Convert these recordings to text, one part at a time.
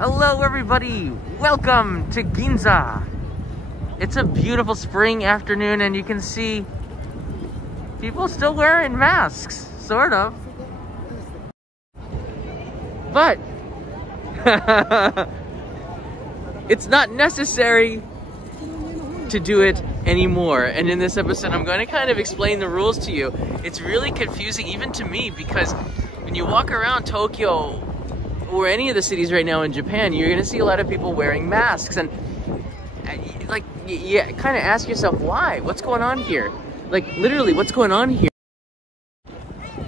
Hello everybody, welcome to Ginza. It's a beautiful spring afternoon and you can see people still wearing masks, sort of. But it's not necessary to do it anymore. And in this episode, I'm going to kind of explain the rules to you. It's really confusing even to me because when you walk around Tokyo or any of the cities right now in Japan, you're going to see a lot of people wearing masks. And like, you kind of ask yourself, why? What's going on here? Like, literally, what's going on here?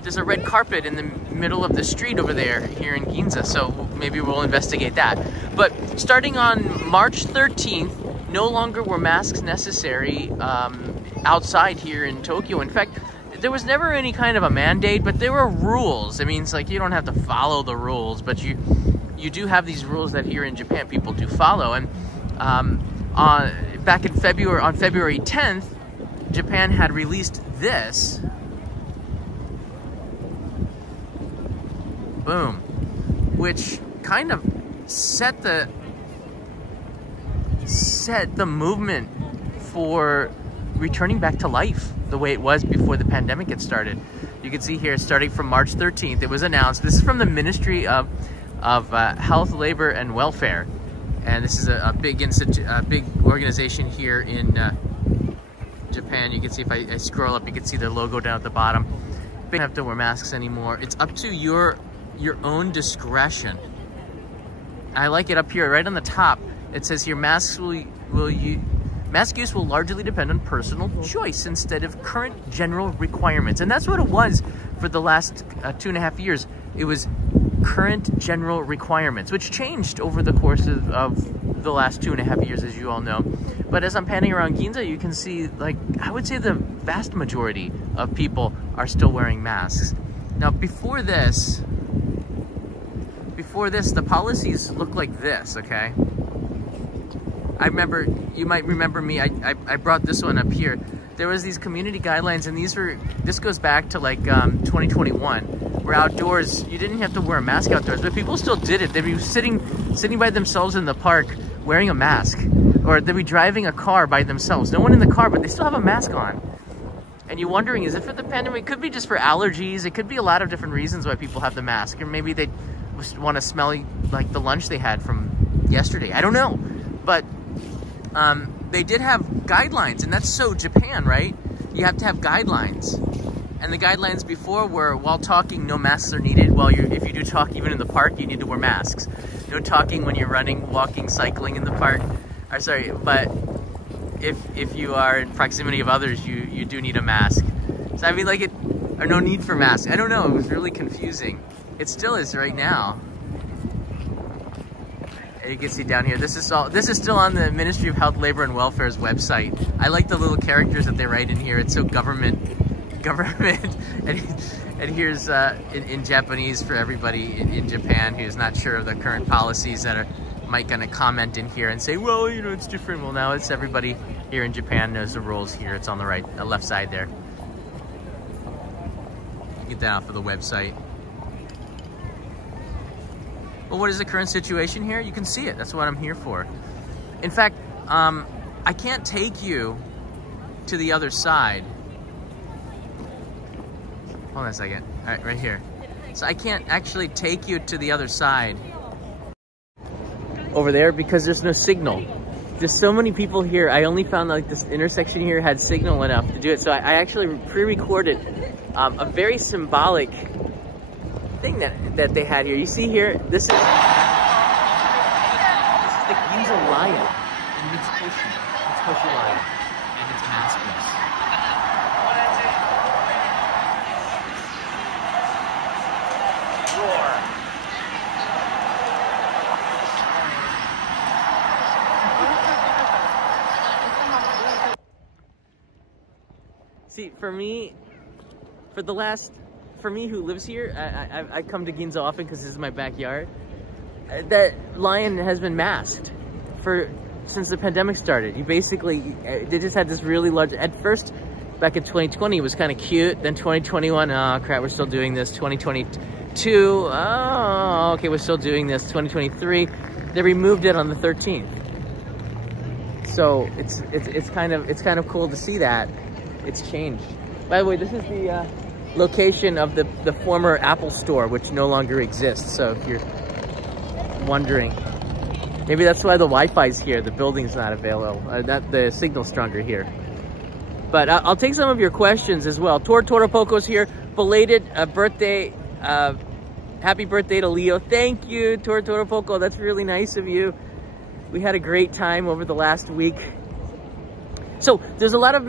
There's a red carpet in the middle of the street over there here in Ginza, so maybe we'll investigate that. But starting on March 13th, no longer were masks necessary outside here in Tokyo. In fact, there was never any kind of a mandate, but there were rules. I mean, it's like you don't have to follow the rules, but you do have these rules that here in Japan people do follow. And back in February, on February 10th, Japan had released this. Boom. Which kind of set the movement for returning back to life the way it was before the pandemic had started. You can see here, starting from March 13th, it was announced. This is from the Ministry of Health, Labor, and Welfare, and this is a big organization here in Japan. You can see if I scroll up, you can see their logo down at the bottom. You don't have to wear masks anymore. It's up to your own discretion. I like it up here, right on the top. It says here, mask use will largely depend on personal choice instead of current general requirements. And that's what it was for the last 2.5 years. It was current general requirements, which changed over the course of the last 2.5 years, as you all know. But as I'm panning around Ginza, you can see, like, I would say the vast majority of people are still wearing masks. Now, before this, the policies look like this, okay? I remember, you might remember me, I brought this one up here. There was these community guidelines, and this goes back to like 2021, where outdoors, you didn't have to wear a mask outdoors, but people still did it. They'd be sitting by themselves in the park wearing a mask, or they'd be driving a car by themselves. No one in the car, but they still have a mask on. And you're wondering, is it for the pandemic? It could be just for allergies. It could be a lot of different reasons why people have the mask, or maybe they want to smell like the lunch they had from yesterday. I don't know, but they did have guidelines, and that's so Japan, right? You have to have guidelines. And the guidelines before were, while talking, no masks are needed. If you do talk even in the park, you need to wear masks. No talking when you're running, walking, cycling in the park. Or sorry, but if you are in proximity of others, you do need a mask. So I mean, like, or no need for masks. I don't know, it was really confusing. It still is right now. You can see down here, this is still on the Ministry of Health, Labor, and Welfare's website. I like the little characters that they write in here. It's so government, and here's in Japanese for everybody in Japan who's not sure of the current policies that might gonna comment in here and say, well, you know, it's different. Well, now it's everybody here in Japan knows the rules here. It's on the left side there. Get that off of the website. Well, what is the current situation here? You can see it. That's what I'm here for. In fact, I can't take you to the other side. Hold on a second. All right, right here. So I can't actually take you to the other side over there because there's no signal. There's so many people here. I only found like this intersection here had signal enough to do it. So I actually pre-recorded a very symbolic thing that they had here. You see here, this is the Ginza lion in Mitsukoshi lion, and it's maskless. Roar. See, for me who lives here, I come to Ginza often because this is my backyard. That lion has been masked since the pandemic started. They just had this really large, at first, back in 2020, it was kind of cute. Then 2021, oh crap, we're still doing this. 2022, oh, oh, okay, we're still doing this, 2023. They removed it on the 13th. So it's kind of cool to see that it's changed. By the way, this is the location of the former Apple store, which no longer exists. So if you're wondering, maybe that's why the Wi-Fi's here. The building's not available. The signal's stronger here. But I'll take some of your questions as well. Toro Poco's here. Belated birthday. Happy birthday to Leo. Thank you, Toro Poco. That's really nice of you. We had a great time over the last week. So there's a lot of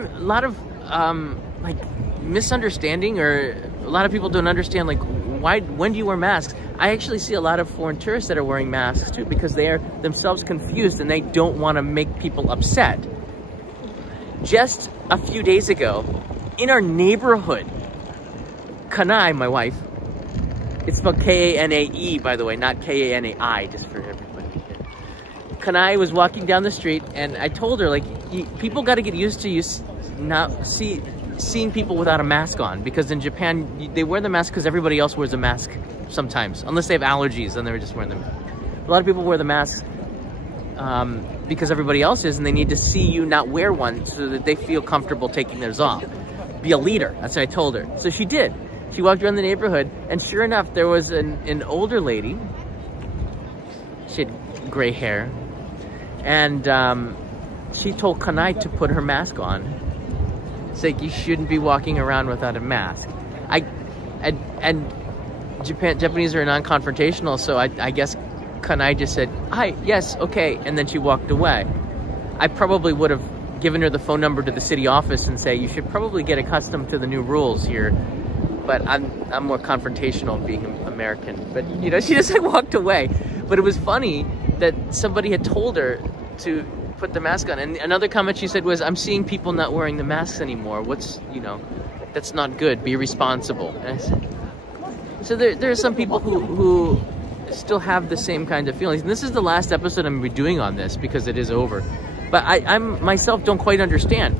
like misunderstanding, or a lot of people don't understand, like, when do you wear masks? I actually see a lot of foreign tourists that are wearing masks too, because they are themselves confused and they don't want to make people upset. Just a few days ago, in our neighborhood, Kanae, my wife, it's spelled K-A-N-A-E, by the way, not K-A-N-A-I, just for everybody. Kanae was walking down the street, and I told her, like, people got to get used to seeing people without a mask on, because in Japan, they wear the mask because everybody else wears a mask sometimes, unless they have allergies, then they're just wearing them. A lot of people wear the mask because everybody else is, and they need to see you not wear one so that they feel comfortable taking theirs off. Be a leader, that's what I told her. So she did. She walked around the neighborhood, and sure enough, there was an older lady. She had gray hair, and she told Kanae to put her mask on. It's like, you shouldn't be walking around without a mask. And Japanese are non-confrontational, so I guess Kanae just said, hi, yes, okay, and then she walked away. I probably would have given her the phone number to the city office and say, you should probably get accustomed to the new rules here. But I'm more confrontational being American. But, you know, she just like walked away. But it was funny that somebody had told her to put the mask on. And another comment she said was, I'm seeing people not wearing the masks anymore. You know, that's not good. Be responsible. And I said, so there are some people who still have the same kind of feelings. And this is the last episode I'm going to be doing on this, because it is over. But I myself don't quite understand.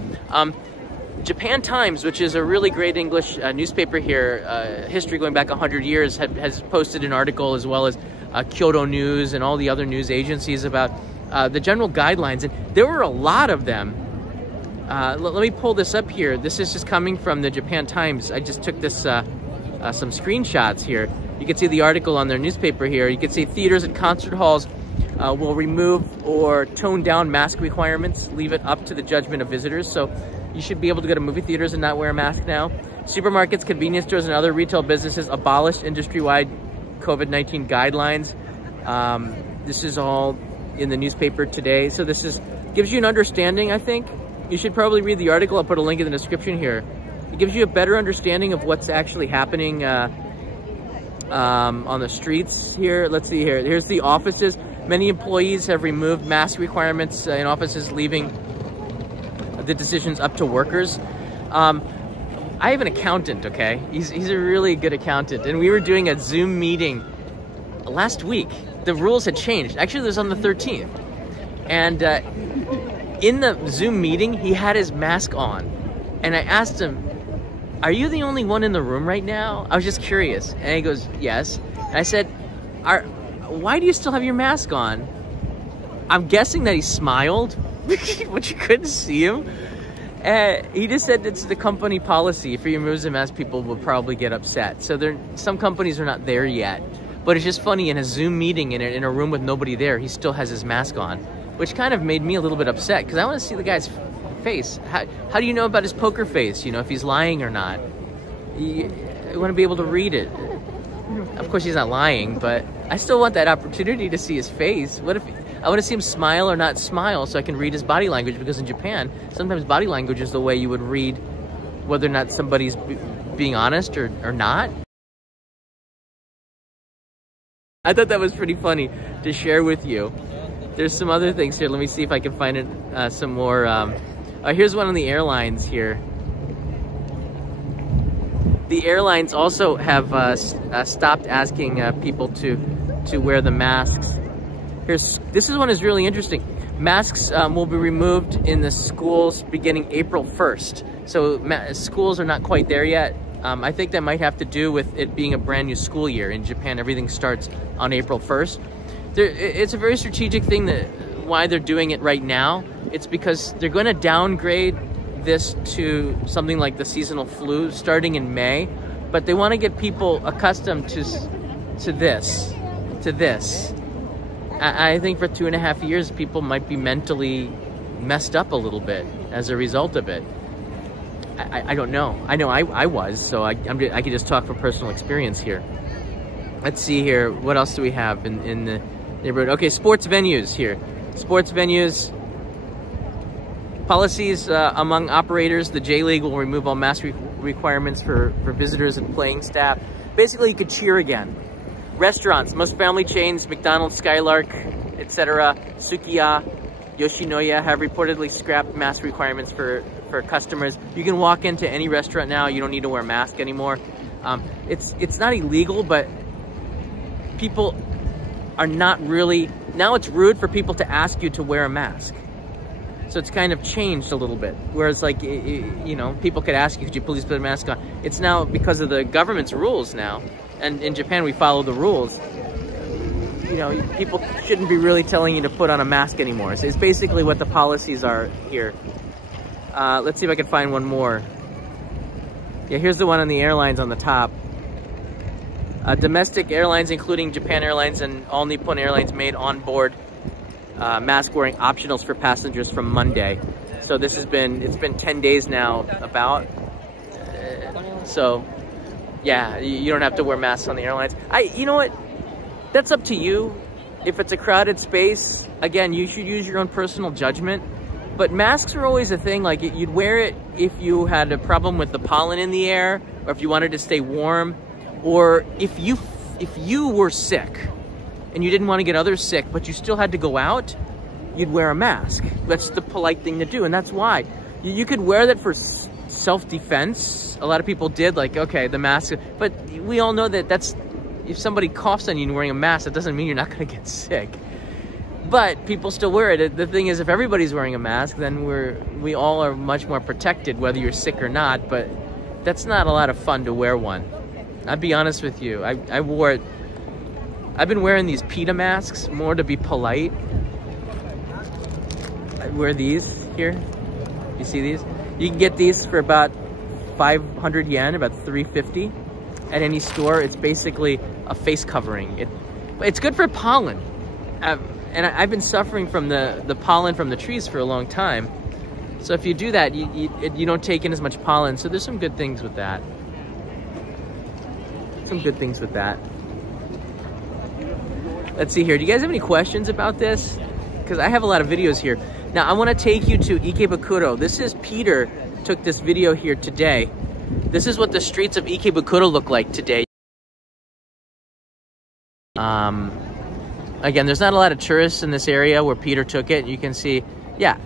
Japan Times, which is a really great English newspaper here, history going back 100 years, has posted an article, as well as Kyodo News and all the other news agencies, about the general guidelines. And there were a lot of them. Let me pull this up here. This is just coming from the Japan Times. I just took this some screenshots here. You can see the article on their newspaper here. You can see theaters and concert halls will remove or tone down mask requirements, leave it up to the judgment of visitors. So you should be able to go to movie theaters and not wear a mask now. Supermarkets, convenience stores, and other retail businesses abolished industry-wide COVID-19 guidelines. This is all in the newspaper today. So this gives you an understanding, I think. You should probably read the article. I'll put a link in the description here. It gives you a better understanding of what's actually happening on the streets here. Let's see here. Here's the offices. Many employees have removed mask requirements in offices, leaving the decisions up to workers. I have an accountant, okay? He's a really good accountant, and we were doing a Zoom meeting last week. The rules had changed. Actually, it was on the 13th. And in the Zoom meeting, he had his mask on. And I asked him, are you the only one in the room right now? I was just curious. And he goes, yes. And I said, why do you still have your mask on? I'm guessing that he smiled, but you couldn't see him. He just said it's the company policy. If he removes the mask, people will probably get upset. So some companies are not there yet. But it's just funny, in a Zoom meeting, in a room with nobody there, he still has his mask on, which kind of made me a little bit upset, because I want to see the guy's face. How do you know about his poker face, you know, if he's lying or not? You want to be able to read it. Of course, he's not lying, but I still want that opportunity to see his face. What if I want to see him smile or not smile, so I can read his body language? Because in Japan, sometimes body language is the way you would read whether or not somebody's being honest or not. I thought that was pretty funny to share with you. There's some other things here. Let me see if I can find it, some more. Here's one on the airlines here. The airlines also have stopped asking people to wear the masks. This one is really interesting. Masks will be removed in the schools beginning April 1st. So schools are not quite there yet. I think that might have to do with it being a brand new school year. In Japan, everything starts on April 1st. It's a very strategic thing that why they're doing it right now. It's because they're going to downgrade this to something like the seasonal flu starting in May, but they want to get people accustomed to this. I think for 2.5 years, people might be mentally messed up a little bit as a result of it. I don't know. I know I was, so I could just talk from personal experience here. Let's see here. What else do we have in the neighborhood? Okay, sports venues here. Sports venues. Policies among operators. The J-League will remove all mask requirements for visitors and playing staff. Basically, you could cheer again. Restaurants. Most family chains, McDonald's, Skylark, etc., Sukiya, Yoshinoya have reportedly scrapped mask requirements for customers. You can walk into any restaurant now. You don't need to wear a mask anymore. It's not illegal, but people are not really... Now it's rude for people to ask you to wear a mask. So it's kind of changed a little bit. Whereas, like, you know, people could ask you, could you please put a mask on? It's now because of the government's rules now. And in Japan, we follow the rules. You know, people shouldn't be really telling you to put on a mask anymore. So it's basically what the policies are here. Let's see if I can find one more. Yeah, here's the one on the airlines on the top. Domestic airlines, including Japan Airlines and All Nippon Airlines, made on-board mask wearing optionals for passengers from Monday. So this has been, it's been 10 days now about. So yeah, you don't have to wear masks on the airlines. You know what? That's up to you. If it's a crowded space, again, you should use your own personal judgment. But masks are always a thing. Like, you'd wear it if you had a problem with the pollen in the air, or if you wanted to stay warm, or if you were sick and you didn't want to get others sick, but you still had to go out, you'd wear a mask. That's the polite thing to do, and that's why. You could wear that for self-defense. A lot of people did, like, okay, the mask, but we all know that that's, if somebody coughs on you and wearing a mask, that doesn't mean you're not going to get sick. But people still wear it. The thing is, if everybody's wearing a mask, then we all are much more protected, whether you're sick or not. But that's not a lot of fun to wear one. I'll be honest with you. I wore it. I've been wearing these PETA masks more to be polite. I wear these here. You see these? You can get these for about 500 yen, about 350 at any store. It's basically a face covering. It's good for pollen. And I've been suffering from the pollen from the trees for a long time. So if you do that, you don't take in as much pollen. So there's some good things with that. Some good things with that. Let's see here. Do you guys have any questions about this? Because I have a lot of videos here. Now, I want to take you to Ikebukuro. This is Peter took this video here today. This is what the streets of Ikebukuro look like today. Again, there's not a lot of tourists in this area where Peter took it. You can see, yeah,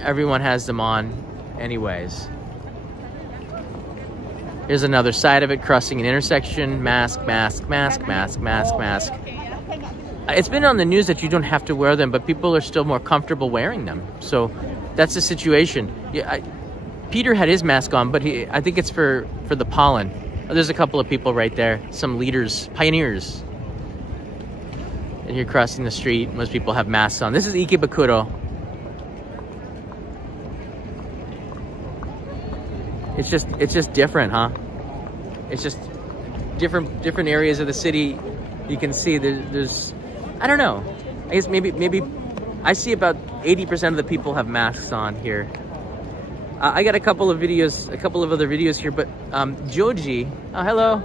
everyone has them on anyways. Here's another side of it, crossing an intersection. Mask, mask, mask, mask, mask, mask. It's been on the news that you don't have to wear them, but people are still more comfortable wearing them. So that's the situation. Yeah, Peter had his mask on, but I think it's for the pollen. There's a couple of people right there, some leaders, pioneers. And you're crossing the street. Most people have masks on. This is Ikebukuro. It's just different, huh? It's just different areas of the city. You can see there's I don't know. I guess maybe I see about 80% of the people have masks on here. I got a couple of other videos here, but Joji. Oh, hello.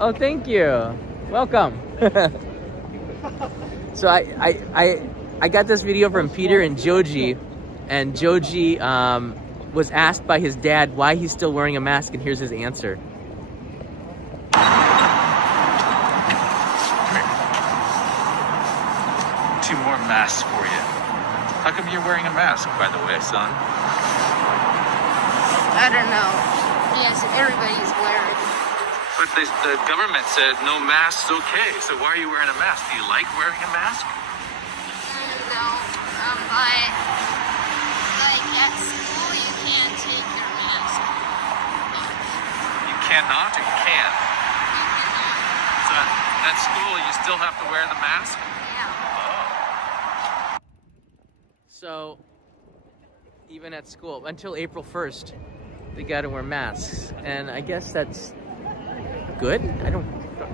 Oh, thank you. Welcome. So I got this video from Peter and Joji, and Joji was asked by his dad why he's still wearing a mask, and here's his answer. Two more masks for you. How come you're wearing a mask, by the way, son? I don't know. Yes, everybody's wearing. But the government said no masks okay, so why are you wearing a mask? Do you like wearing a mask? No, but like at school you can't take your mask. cannot or you can? So at school, you still have to wear the mask? Yeah. So, even at school, until April 1st, they got to wear masks. And I guess that's good? I don't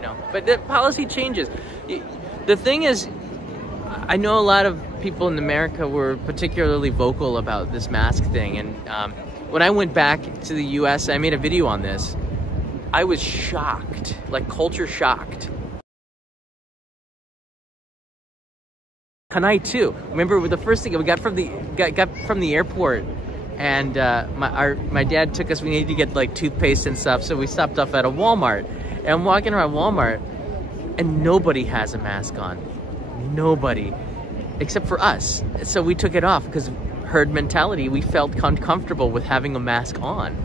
know. But the policy changes. The thing is, I know a lot of people in America were particularly vocal about this mask thing. And when I went back to the US, I made a video on this. I was shocked, like culture shocked. Hanai too. Remember the first thing we got from the airport, and my dad took us. We needed to get like toothpaste and stuff, so we stopped off at a Walmart. And I'm walking around Walmart, and nobody has a mask on. Nobody, except for us. So we took it off because herd mentality. We felt uncomfortable with having a mask on,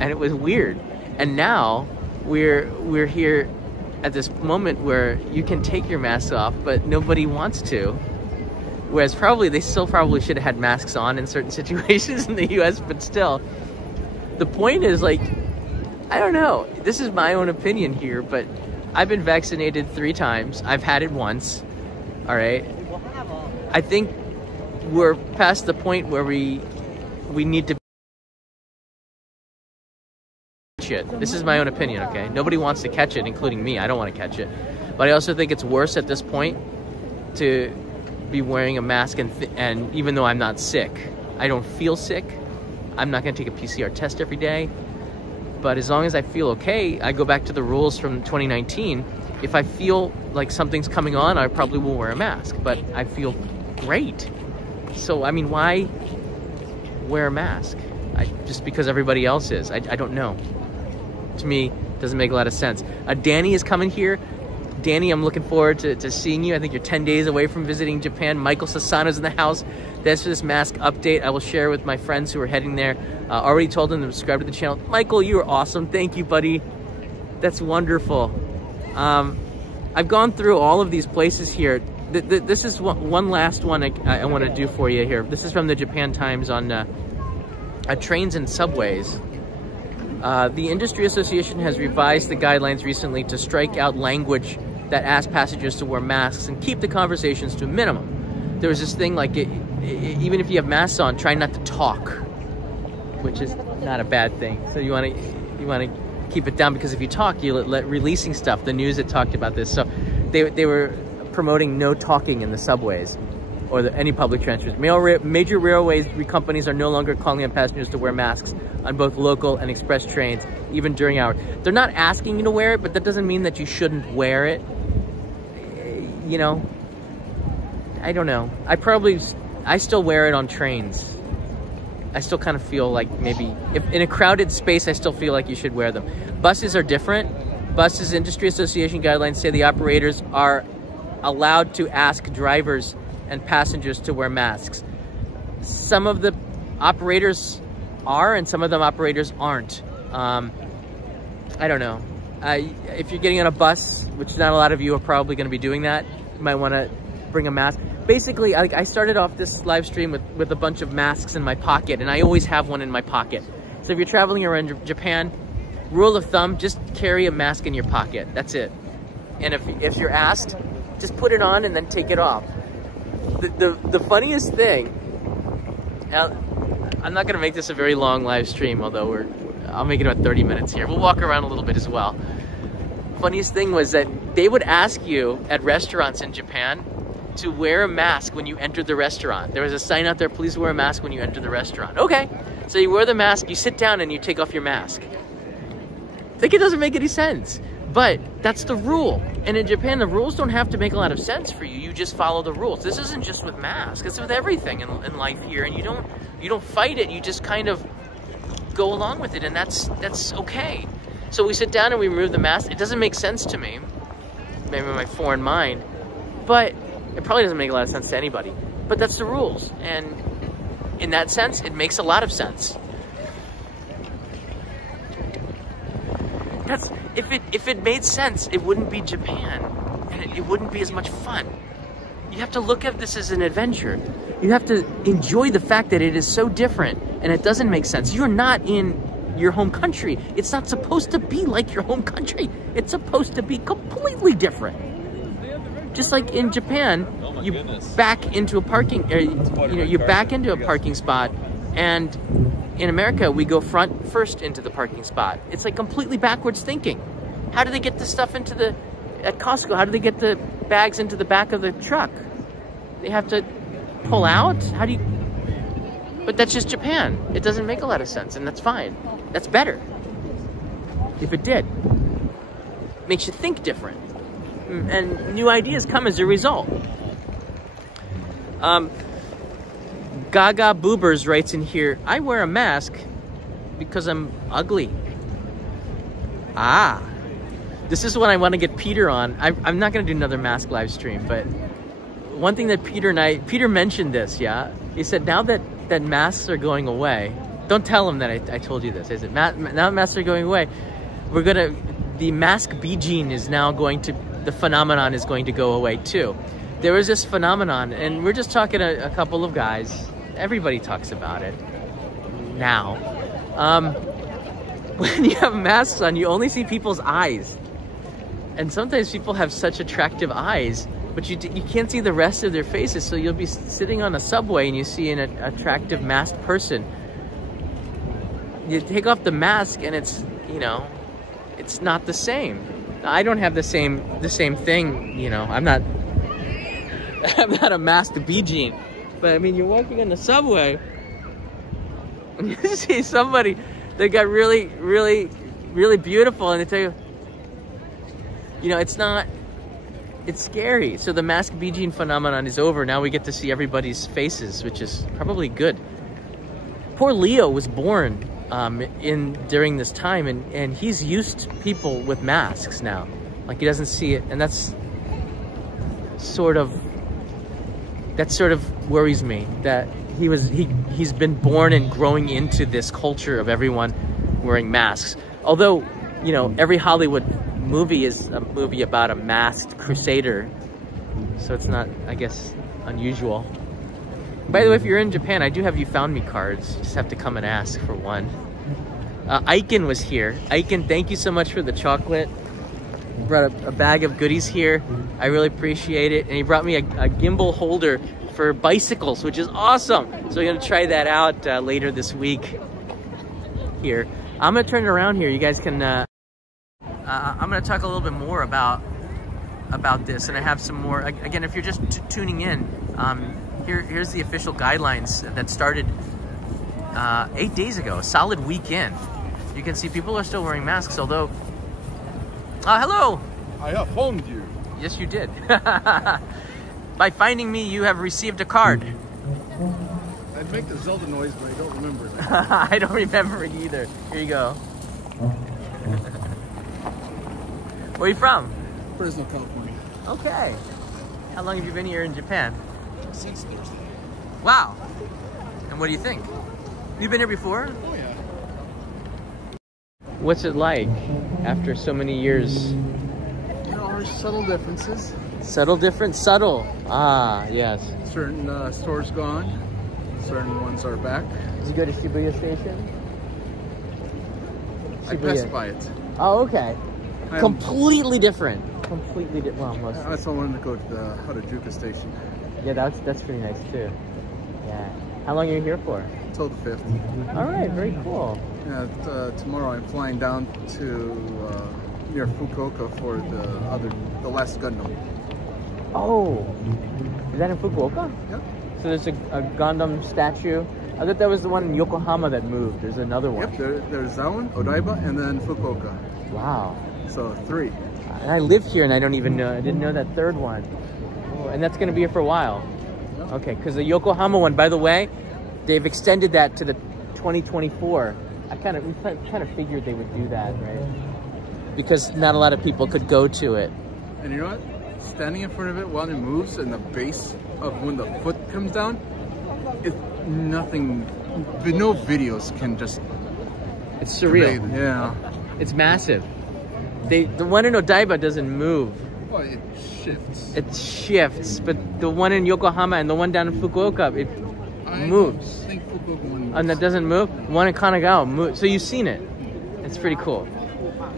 and it was weird. And now we're here at this moment where you can take your mask off, but nobody wants to. Whereas they still probably should have had masks on in certain situations in the US, but still. The point is, like, I don't know. This is my own opinion here, but I've been vaccinated 3 times. I've had it once, all right? I think we're past the point where we need to catch it. This is my own opinion, okay? Nobody wants to catch it, including me. I don't want to catch it. But I also think it's worse at this point to be wearing a mask, and even though I'm not sick, I don't feel sick. I'm not going to take a PCR test every day. But as long as I feel okay, I go back to the rules from 2019. If I feel like something's coming on, I probably will wear a mask. But I feel great. So, I mean, why wear a mask? Just because everybody else is. I don't know. To me, it doesn't make a lot of sense. Danny is coming here. Danny, I'm looking forward to seeing you. I think you're 10 days away from visiting Japan. Michael Sasano's in the house. That's for this mask update. I will share with my friends who are heading there. Already told them to subscribe to the channel. Michael, you are awesome. Thank you, buddy. That's wonderful. I've gone through all of these places here. This is one last one I want to do for you here. This is from the Japan Times on trains and subways. The Industry Association has revised the guidelines recently to strike out language that asks passengers to wear masks and keep the conversations to a minimum. There was this thing like, even if you have masks on, try not to talk, which is not a bad thing. So you want to keep it down, because if you talk, you let releasing stuff. The news had talked about this, so they were promoting no talking in the subways or any public transport. Major railways companies are no longer calling on passengers to wear masks on both local and express trains, even during hours. They're not asking you to wear it, but that doesn't mean that you shouldn't wear it. You know, I don't know. I still wear it on trains. I still kind of feel like maybe, if in a crowded space, I still feel like you should wear them. Buses are different. Buses Industry Association guidelines say the operators are allowed to ask drivers and passengers to wear masks. Some of the operators are, and some of them operators aren't. I don't know. If you're getting on a bus, which not a lot of you are probably going to be doing that, you might want to bring a mask. Basically, I started off this live stream with a bunch of masks in my pocket, and I always have one in my pocket. So if you're traveling around Japan, rule of thumb, just carry a mask in your pocket. That's it. And if you're asked, just put it on and then take it off. The funniest thing, now, I'm not going to make this a very long live stream, although I'll make it about 30 minutes here. We'll walk around a little bit as well. Funniest thing was that they would ask you at restaurants in Japan to wear a mask when you entered the restaurant. There was a sign out there, please wear a mask when you enter the restaurant. Okay, so you wear the mask, you sit down and you take off your mask. I think it doesn't make any sense, but that's the rule. And in Japan, the rules don't have to make a lot of sense for you. You just follow the rules. This isn't just with masks, it's with everything in life here. And you don't fight it, you just kind of go along with it, and that's okay. So we sit down and we remove the mask. It doesn't make sense to me, maybe in my foreign mind, but it probably doesn't make a lot of sense to anybody. But that's the rules, and in that sense, it makes a lot of sense. If it made sense, it wouldn't be Japan, and it wouldn't be as much fun. You have to look at this as an adventure. You have to enjoy the fact that it is so different, and it doesn't make sense. You're not in your home country. It's not supposed to be like your home country. It's supposed to be completely different. Just like in Japan, you back into a parking, you back into a parking spot, and in America, we go front first into the parking spot. It's like completely backwards thinking. How do they get the stuff at Costco, how do they get the bags into the back of the truck? They have to pull out? How do you... But that's just Japan. It doesn't make a lot of sense, and that's fine. That's better. If it did. Makes you think different. And new ideas come as a result. Gaga Boobers writes in here, I wear a mask because I'm ugly. Ah. This is what I want to get Peter on. I'm not going to do another mask live stream, but one thing that Peter mentioned this, yeah? He said, now that masks are going away, don't tell him that I told you this. I said, now that masks are going away, the mask B gene is now going to, the phenomenon is going to go away too. There was this phenomenon, and we're just talking to a couple of guys. Everybody talks about it now. When you have masks on, you only see people's eyes. And sometimes people have such attractive eyes, but you can't see the rest of their faces. So you'll be sitting on a subway and you see an attractive masked person. You take off the mask and it's, you know, it's not the same. I don't have the same thing, you know. I'm not a masked B gene. But I mean, you're walking on the subway and you see somebody that got really, really, really beautiful, and they tell you, you know, it's scary. So the mask B gene phenomenon is over. Now we get to see everybody's faces, which is probably good. Poor Leo was born during this time, and he's used to people with masks now. Like, he doesn't see it, and that sort of worries me, that he's been born and growing into this culture of everyone wearing masks. Although, you know, every Hollywood movie is a movie about a masked crusader, so it's not, I guess, unusual. By the way, if you're in Japan, I do have You Found Me cards. You just have to come and ask for one. Aiken was here. Aiken, thank you so much for the chocolate. Brought a bag of goodies here. I really appreciate it. And he brought me a gimbal holder for bicycles, which is awesome. So we're gonna try that out later this week here. I'm gonna turn it around here. You guys can, I'm gonna talk a little bit more about this, and I have some more. Again, if you're just tuning in, here's the official guidelines that started 8 days ago, a solid weekend. You can see people are still wearing masks, although... hello! I have found you. Yes, you did. By finding me, you have received a card. I'd make the Zelda noise, but I don't remember it. I don't remember it either. Here you go. Where are you from? Fresno, California. Okay. How long have you been here in Japan? Since Thursday. Wow. And what do you think? You've been here before? Oh yeah. What's it like after so many years? There are subtle differences. Subtle. Ah, yes. Certain stores gone. Certain ones are back. Did you go to Shibuya Station? I passed by it. Oh, okay. Completely different. Completely different. Well, most. I also wanted to go to the Harajuku Station. Yeah, that's pretty nice too. Yeah. How long are you here for? Until the 5th. All right, very cool. Yeah, tomorrow I'm flying down to near Fukuoka for the last Gundam. Oh, is that in Fukuoka? Yep. So there's a Gundam statue. I thought that was the one in Yokohama that moved. There's another one. Yep, there's that one, Odaiba, and then Fukuoka. Wow. So 3. And I live here, and I didn't know that third one. Oh, and that's going to be here for a while. Yep. Okay, because the Yokohama one, by the way, they've extended that to the 2024. We kind of figured they would do that, right? Because not a lot of people could go to it. And you know what? Standing in front of it while it moves, and the base of when the foot comes down, it's nothing. No videos can just. It's surreal. Yeah. It's massive. The one in Odaiba doesn't move. Well, it shifts. It shifts, but the one in Yokohama and the one down in Fukuoka, moves. I think Fukuoka one moves. And that doesn't move? One in Kanagawa moves. So you've seen it. It's pretty cool.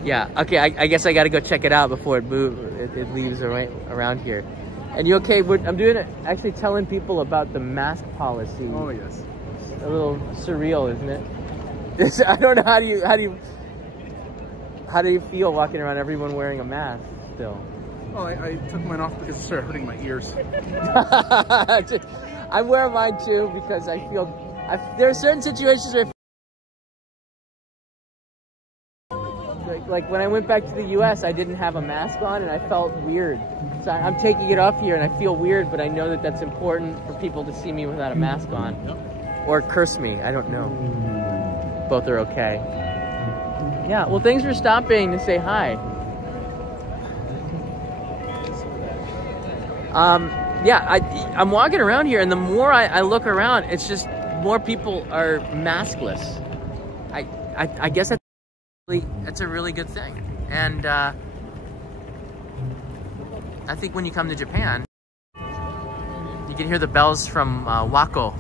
Yeah, okay, I guess I gotta go check it out before it leaves around here. And you okay? I'm doing it, actually telling people about the mask policy. Oh, yes. It's a little surreal, isn't it? I don't know, how do you feel walking around everyone wearing a mask still? Oh, I took mine off because it started hurting my ears. I wear mine too because I feel, there are certain situations where like when I went back to the US, I didn't have a mask on and I felt weird. So I'm taking it off here and I feel weird, but I know that that's important for people to see me without a mask on. Or curse me, I don't know. Both are okay. Yeah, well, thanks for stopping to say hi. Yeah, I'm walking around here, and the more I look around, it's just more people are maskless. I guess that's a really good thing. And I think when you come to Japan, you can hear the bells from Wako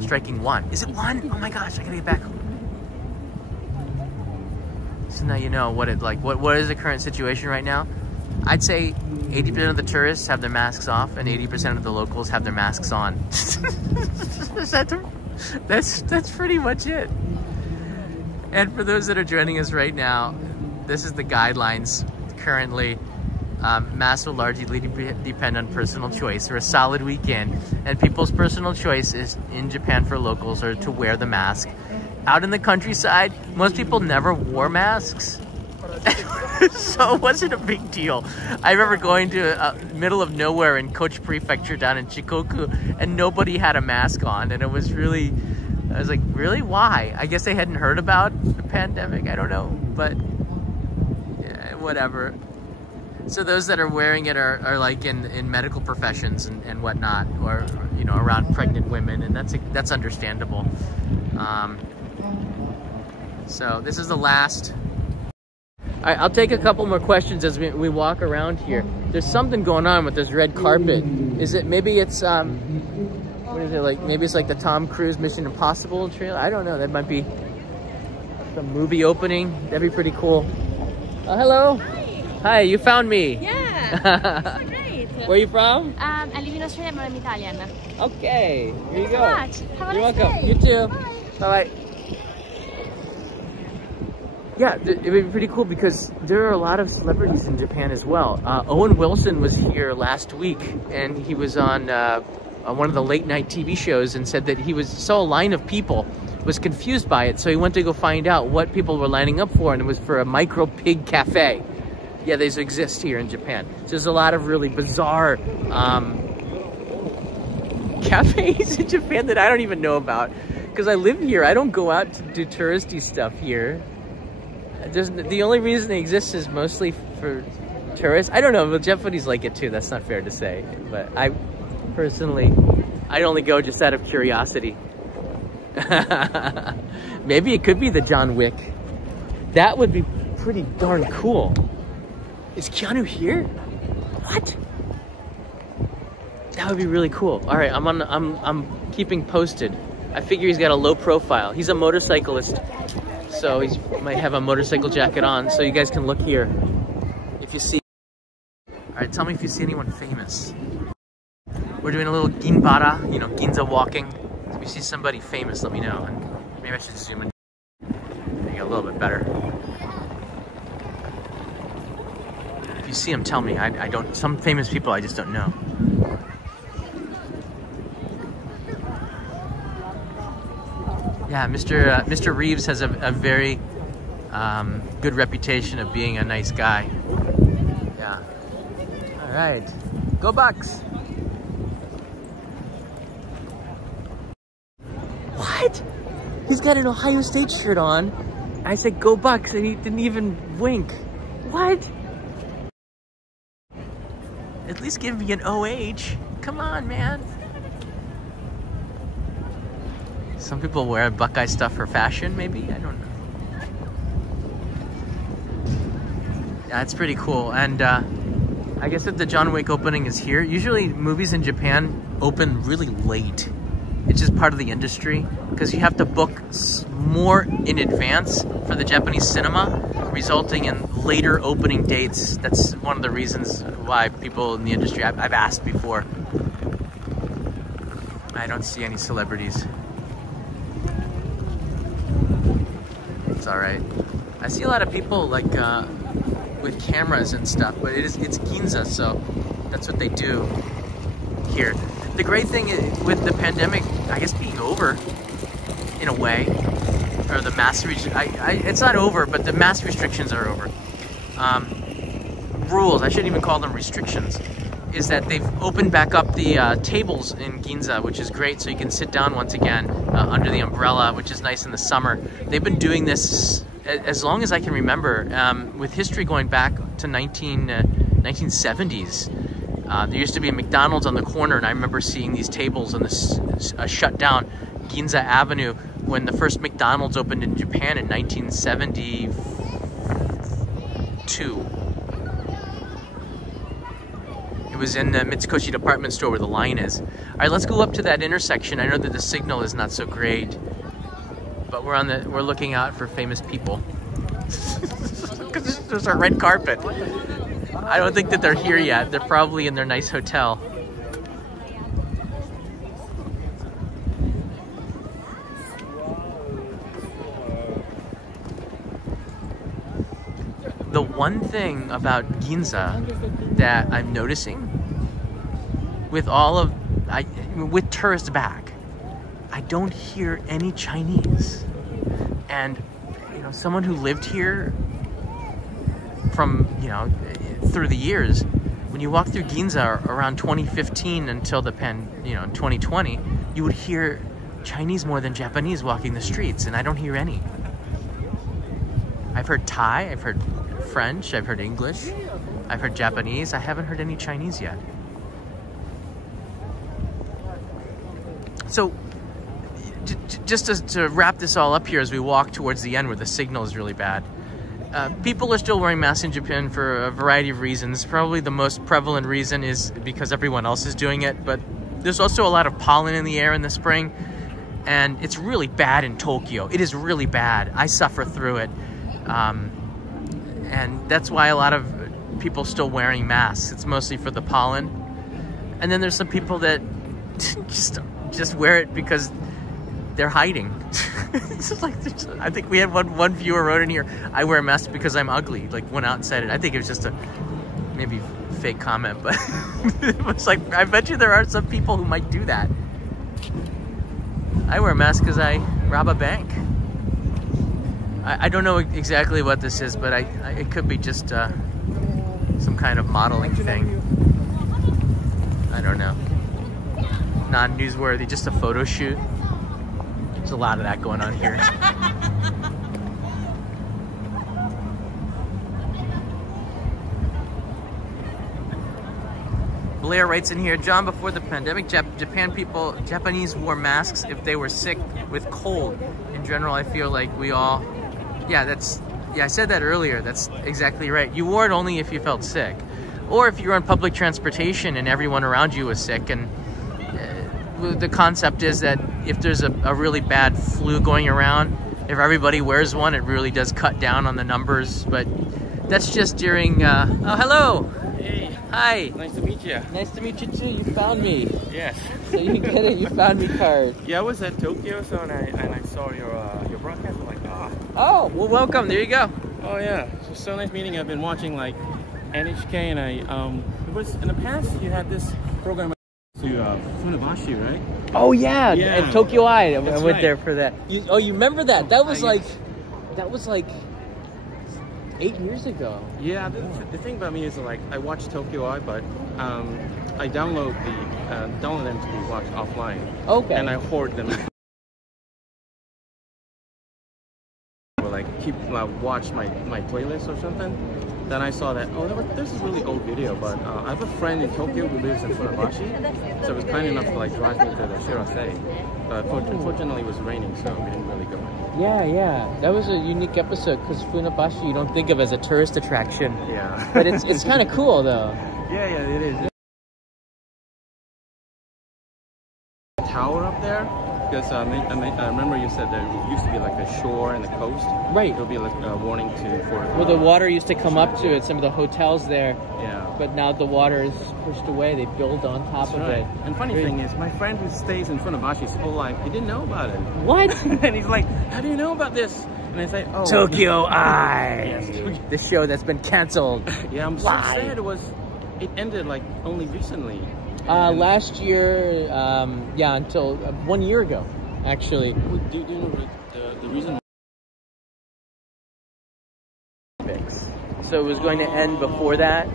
striking 1. Is it 1? Oh my gosh, I gotta get back. So now you know what what is the current situation right now. I'd say 80% of the tourists have their masks off and 80% of the locals have their masks on. That's pretty much it. And for those that are joining us right now, this is the guidelines currently. Masks will largely depend on personal choice. We're a solid weekend, and people's personal choice is in Japan for locals or to wear the mask. Out in the countryside, most people never wore masks. So it wasn't a big deal. I remember going to middle of nowhere in Kochi Prefecture down in Shikoku, and nobody had a mask on, and it was really, I was like, really? Why? I guess they hadn't heard about the pandemic, I don't know, but yeah, whatever. So those that are wearing it are like in medical professions and whatnot, or you know, around pregnant women, and that's understandable. So this is the last. All right, I'll take a couple more questions as we walk around here. There's something going on with this red carpet. Is it, maybe it's, what is it, like, maybe it's like the Tom Cruise Mission Impossible trailer? I don't know, that might be some movie opening. That'd be pretty cool. Oh, hello. Hi, you found me. Yeah, great. Where are you from? I live in Australia, but I'm Italian. Okay, here you go. Thanks so much. Have a You're nice welcome. day. You too. Bye. Bye-bye. Yeah, it would be pretty cool because there are a lot of celebrities in Japan as well. Owen Wilson was here last week, and he was on one of the late night TV shows and said that he saw a line of people, was confused by it, so he went to go find out what people were lining up for, and it was for a micro pig cafe. Yeah, these exist here in Japan. So there's a lot of really bizarre cafes in Japan that I don't even know about because I live here. I don't go out to do touristy stuff here. The only reason they exist is mostly for tourists. I don't know, but Japanese like it too. That's not fair to say. But I personally, I only go just out of curiosity. Maybe it could be the John Wick. That would be pretty darn cool. Is Keanu here? What? That would be really cool. All right, I'm keeping posted. I figure he's got a low profile. He's a motorcyclist. So he might have a motorcycle jacket on, so you guys can look here if you see. All right, tell me if you see anyone famous. We're doing a little Ginbara, you know, Ginza walking. If you see somebody famous, let me know. And maybe I should zoom in. There you go, a little bit better. If you see them, tell me. I don't. Some famous people I just don't know. Yeah, Mr. Reeves has a very good reputation of being a nice guy. Yeah. All right. Go Bucks! What? He's got an Ohio State shirt on. I said, go Bucks, and he didn't even wink. What? At least give me an OH. Come on, man. Some people wear Buckeye stuff for fashion, maybe? I don't know. Yeah, it's pretty cool. And I guess that the John Wick opening is here. Usually movies in Japan open really late. it's just part of the industry, because you have to book more in advance for the Japanese cinema, resulting in later opening dates. That's one of the reasons why people in the industry, I've asked before. I don't see any celebrities. It's all right. I see a lot of people like with cameras and stuff, but it's Ginza, so that's what they do here. The great thing with the pandemic, I guess, being over in a way, or the mass it's not over, but the mass restrictions are over. Rules, I shouldn't even call them restrictions, is that they've opened back up the tables in Ginza, which is great, so you can sit down once again under the umbrella, which is nice in the summer. They've been doing this as long as I can remember, with history going back to 1970s. There used to be a McDonald's on the corner, and I remember seeing these tables on this shut down Ginza Avenue when the first McDonald's opened in Japan in 1972. It was in the Mitsukoshi department store where the line is. All right, let's go up to that intersection. I know that the signal is not so great, but we're looking out for famous people. Because there's a red carpet. I don't think that they're here yet. They're probably in their nice hotel. The one thing about Ginza that I'm noticing with with tourists back, I don't hear any Chinese. And someone who lived here from through the years, when you walk through Ginza around 2015 until the 2020, you would hear Chinese more than Japanese walking the streets, and I don't hear any. I've heard Thai, I've heard French, I've heard English, I've heard Japanese. I haven't heard any Chinese yet. So just to wrap this all up here as we walk towards the end where the signal is really bad. People are still wearing masks in Japan for a variety of reasons. Probably the most prevalent reason is because everyone else is doing it, but there's also a lot of pollen in the air in the spring, and it's really bad in Tokyo. It is really bad. I suffer through it. And that's why a lot of people still wearing masks. It's mostly for the pollen. And then there's some people that just wear it because they're hiding. It's just like, I think we had one viewer wrote in here, I wear a mask because I'm ugly, like went out and said it. I think it was just a maybe fake comment, but it's like, I bet you there are some people who might do that. I wear a mask because I rob a bank. I don't know exactly what this is, but it could be just some kind of modeling thing. I don't know. Non-newsworthy, just a photo shoot. There's a lot of that going on here. Blair writes in here, John, before the pandemic, Japanese wore masks if they were sick with cold. In general, I feel like we all, I said that earlier. That's exactly right. You wore it only if you felt sick, or if you were on public transportation and everyone around you was sick. And the concept is that if there's a really bad flu going around, if everybody wears one, it really does cut down on the numbers. But that's just during, oh, hello. Hey. Hi. Nice to meet you. Nice to meet you too. You found me. Yes. So you get it. You found me card. Yeah, I was at Tokyo, so and I saw your broadcast. I'm like, Oh, well, welcome. There you go. Oh yeah, it's so nice meeting you. I've been watching like NHK, and it was in the past you had this program to Funabashi, right? Oh yeah, and Tokyo Eye. I went there for that. You remember that? That was like 8 years ago. Yeah, the thing about me is like I watch Tokyo Eye, but I download them to be watched offline. Okay. And I hoard them. Or like watch my playlist or something. Then I saw that, there's this really old video, but I have a friend in Tokyo who lives in Funabashi, so it was kind enough to like drive me to the Shirase. But unfortunately it was raining, so we didn't really go. Yeah. That was a unique episode because Funabashi you don't think of as a tourist attraction. Yeah. But it's kind of cool though. Yeah, it is. shower up there? Because I remember you said there used to be like a shore and a coast. Right. There'll be like a warning for. Well, the water used to come up to it. Some of the hotels there. Yeah. But now the water is pushed away. They build on top of it. And funny thing is, my friend who stays in Funabashi his whole life, he didn't know about it. What? And he's like, "How do you know about this?" And I say, "Oh, Tokyo Eye. Yes, Tokyo. The show that's been canceled. Yeah, I'm so sad. It ended like only recently. Last year, yeah, until 1 year ago, actually. Do you know the reason? So it was going to end before that,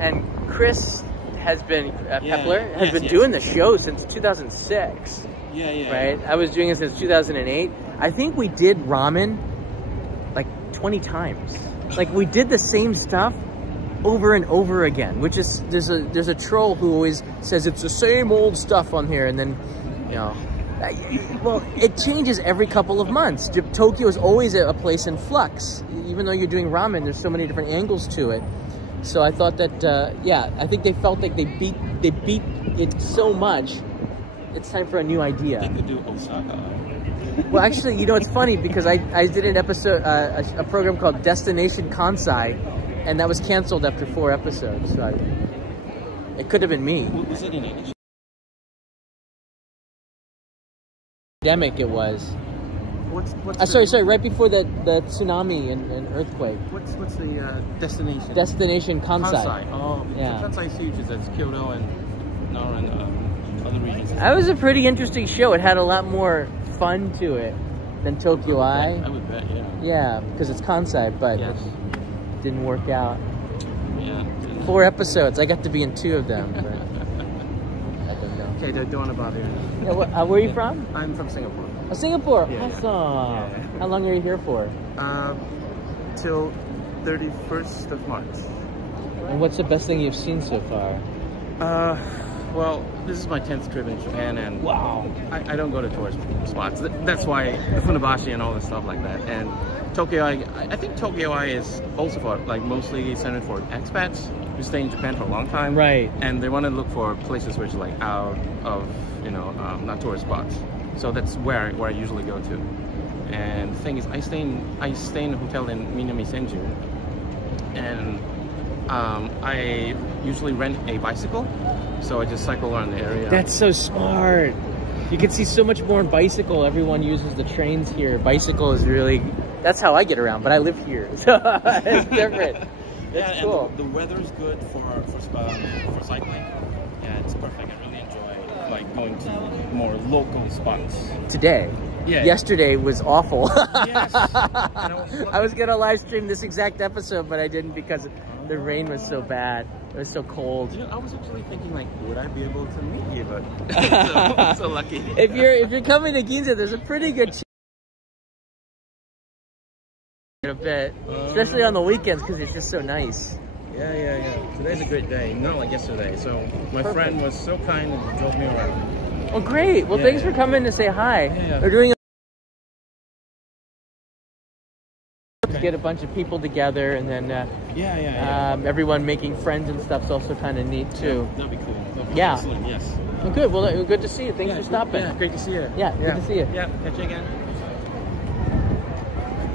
and Chris has been Pepler has been doing the show since 2006. Yeah. Right. I was doing it since 2008. I think we did ramen like 20 times. Like we did the same stuff over and over again, which is there's a troll who always says it's the same old stuff on here, and then well, it changes every couple of months. Tokyo is always a place in flux. Even though you're doing ramen, there's so many different angles to it. So I thought that yeah, I think they felt like they beat it so much. It's time for a new idea. They could do Osaka. Well, actually, you know, it's funny because I did an episode, a program called Destination Kansai, and that was canceled after 4 episodes. So it could have been me. Was it in English? Pandemic it was. What's sorry, right before the tsunami and earthquake. What's the destination? Destination Kansai. Kansai. Oh, yeah. Kansai is huge. That's Kyoto and Nara and other regions. That was a pretty interesting show. It had a lot more fun to it than Tokyo Eye. I would bet, yeah. Yeah, because it's Kansai, but Yes. it didn't work out. Yeah. 4 episodes. I got to be in 2 of them. But I don't know. Okay, they're doing about it. Yeah, where are you from? I'm from Singapore. Oh, Singapore. Yeah. Awesome. Yeah. How long are you here for? Till 31st of March. And what's the best thing you've seen so far? Well, this is my 10th trip in Japan, and Wow. I don't go to tourist spots. That's why Funabashi and all this stuff like that. And Tokyo Eye, I think Tokyo Eye is also for like mostly centered for expats who stay in Japan for a long time. Right. And they want to look for places which are like out of, not tourist spots. So that's where I usually go to. And the thing is, I stay in a hotel in Minami Senju, and I usually rent a bicycle, so I just cycle around the area. That's so smart. You can see so much more on bicycle. Everyone uses the trains here. Bicycle is really, that's how I get around, but I live here, so it's different. That's cool. And the weather's good for cycling. Yeah, it's perfect. I really enjoy like going to more local spots. Today. Yeah. Yesterday was awful. Yes. I was gonna live stream this exact episode, but I didn't because the rain was so bad. It was so cold. You know, I was actually thinking like, would I be able to meet you? But I'm so lucky. If you're coming to Ginza, there's a pretty good chance a bit, especially on the weekends because it's just so nice. Yeah. Today's a great day, not like yesterday. So my friend was so kind and drove me around. Oh, great. Well, thanks for coming to say hi. Yeah. We're doing to get a bunch of people together, and then everyone making friends and stuff's also kind of neat too. That'd be cool. Yeah. Excellent, yes. Well, good. Well, good to see you. Thanks for stopping. Yeah, great to see you. Yeah, good to see you. Yeah, catch you again.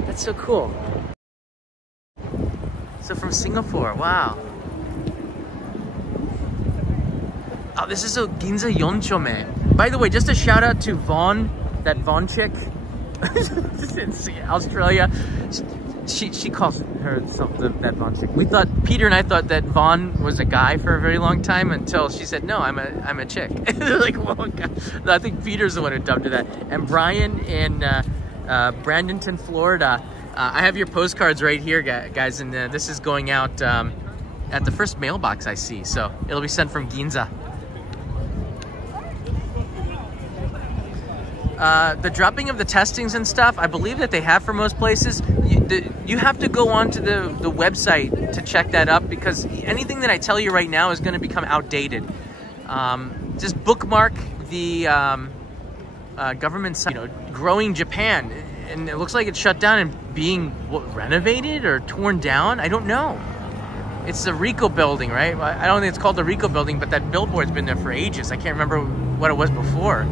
That's so cool. So from Singapore, wow. Oh, this is a Ginza Yonchome. By the way, just a shout out to Vaughn, that Vaughn chick in Australia. She calls herself that Vaughn chick. Peter and I thought that Vaughn was a guy for a very long time until she said, no, I'm a chick. Like, well, God. No, I think Peter's the one who dubbed her that. And Brian in Bradenton, Florida. I have your postcards right here, guys, and this is going out at the first mailbox I see. So it'll be sent from Ginza. The dropping of the testings and stuff, I believe that they have for most places. You have to go onto the website to check that up, because anything that I tell you right now is going to become outdated. Just bookmark the government site, growing Japan, and it looks like it's shut down and being renovated or torn down. I don't know. It's the Ricoh building, right? I don't think it's called the Ricoh building, but that billboard's been there for ages. I can't remember what it was before.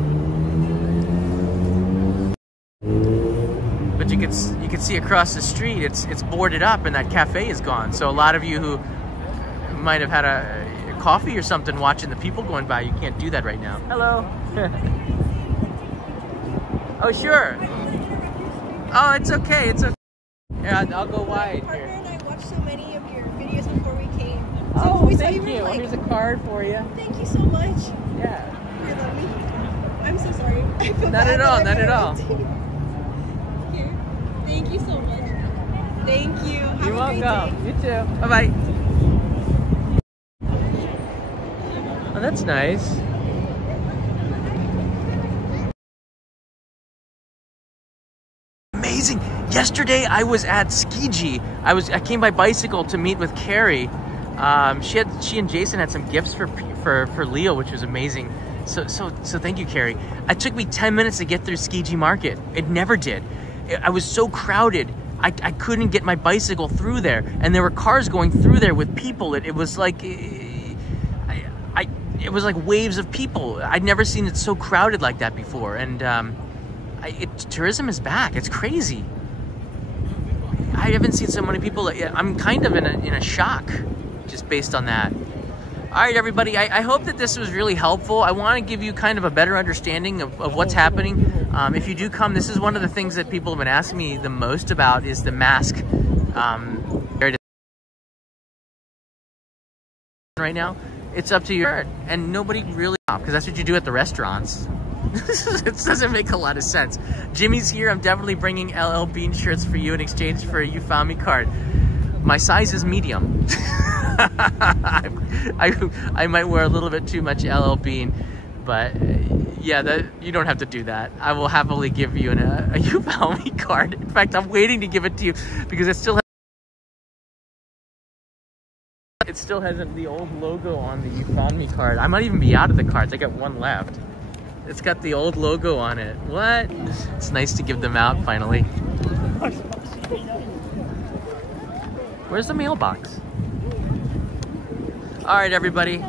see across the street, it's boarded up and that cafe is gone. So a lot of you who might have had a coffee or something watching the people going by, you can't do that right now. Hello. Oh, sure. Oh, it's okay. It's okay. Yeah, I'll go wide My partner here. and I watched so many of your videos before we came. So Oh, when we saw thank we you. were like, Here's a card for you. thank you so much. Yeah. You love me. I'm so sorry. I feel Not bad at all, that I not at all. Here. Thank you so much. Thank you. Have You're a great welcome. day. You too. Bye-bye. Oh, that's nice. Amazing. Yesterday I was at Skiji. I came by bicycle to meet with Carrie. She and Jason had some gifts for Leo, which was amazing. So thank you, Carrie. It took me 10 minutes to get through Skiji Market. It never did. I was so crowded. I couldn't get my bicycle through there, and there were cars going through there with people. It was like it was like waves of people. I'd never seen it so crowded like that before, and tourism is back. It's crazy. I haven't seen so many people. I'm kind of in a shock just based on that. All right, everybody, I hope that this was really helpful. I want to give you kind of a better understanding of what's happening. If you do come, this is one of the things that people have been asking me the most about is the mask. Right now, it's up to you. And nobody really, because that's what you do at the restaurants. It doesn't make a lot of sense. Jimmy's here. I'm definitely bringing LL Bean shirts for you in exchange for a You Found Me card. My size is medium. I might wear a little bit too much LL Bean, but yeah, you don't have to do that. I will happily give you a You Found Me card. In fact, I'm waiting to give it to you because it still has the old logo on the You Found Me card. I might even be out of the cards. I got one left. It's got the old logo on it. What? It's nice to give them out finally. Where's the mailbox? All right, everybody.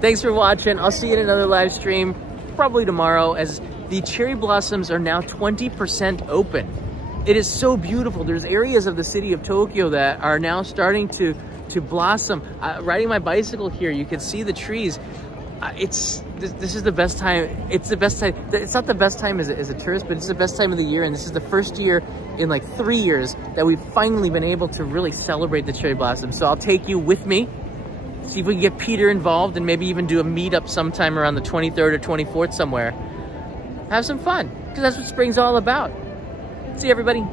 Thanks for watching. I'll see you in another live stream, probably tomorrow, as the cherry blossoms are now 20% open. It is so beautiful. There's areas of the city of Tokyo that are now starting to blossom. Riding my bicycle here, you can see the trees. This is the best time. It's the best time. It's not the best time as a tourist, but it's the best time of the year. And this is the first year in like 3 years that we've finally been able to really celebrate the cherry blossom. So I'll take you with me. See if we can get Peter involved and maybe even do a meetup sometime around the 23rd or 24th somewhere. Have some fun, because that's what spring's all about. See you, everybody.